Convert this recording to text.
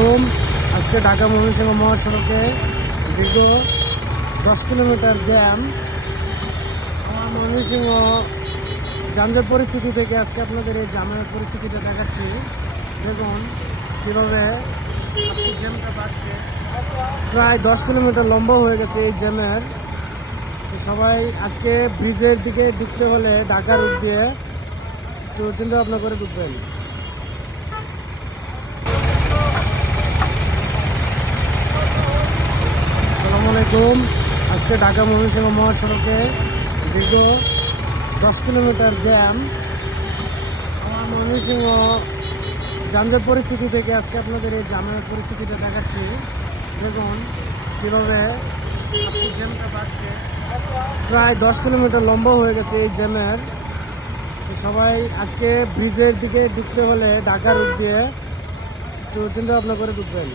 আলাইকুম। আজকে ঢাকা ময়মনসিংহ মহাসড়কে দীর্ঘ 10 কিলোমিটার জ্যাম। আমার ময়মনসিংহ যানজট পরিস্থিতি থেকে আজকে আপনাদের এই জ্যামের পরিস্থিতিটা দেখাচ্ছি। দেখুন কীভাবে আজকে জ্যামটা বাড়ছে, প্রায় 10 কিলোমিটার লম্বা হয়ে গেছে এই জ্যামের। সবাই আজকে ব্রিজের দিকে ঢুকতে হলে ঢাকা রুট দিয়ে একটু চিন্তা ভাবনা করে ঢুকবেন। আসসালামু আলাইকুম। আজকে ঢাকা ময়মনসিংহ মহাসড়কে দীর্ঘ 10 কিলোমিটার জ্যাম। আমার ময়মনসিংহ যানজট পরিস্থিতি থেকে আজকে আপনাদের এই জ্যামের পরিস্থিতিটা দেখাচ্ছি। দেখুন কীভাবে আজকে জ্যামটা বাড়ছে, প্রায় 10 কিলোমিটার লম্বা হয়ে গেছে এই জ্যামের। সবাই আজকে ব্রিজের দিকে ঢুকতে হলে ঢাকা রুট দিয়ে একটু চিন্তা ভাবনা করে ঢুকবেন।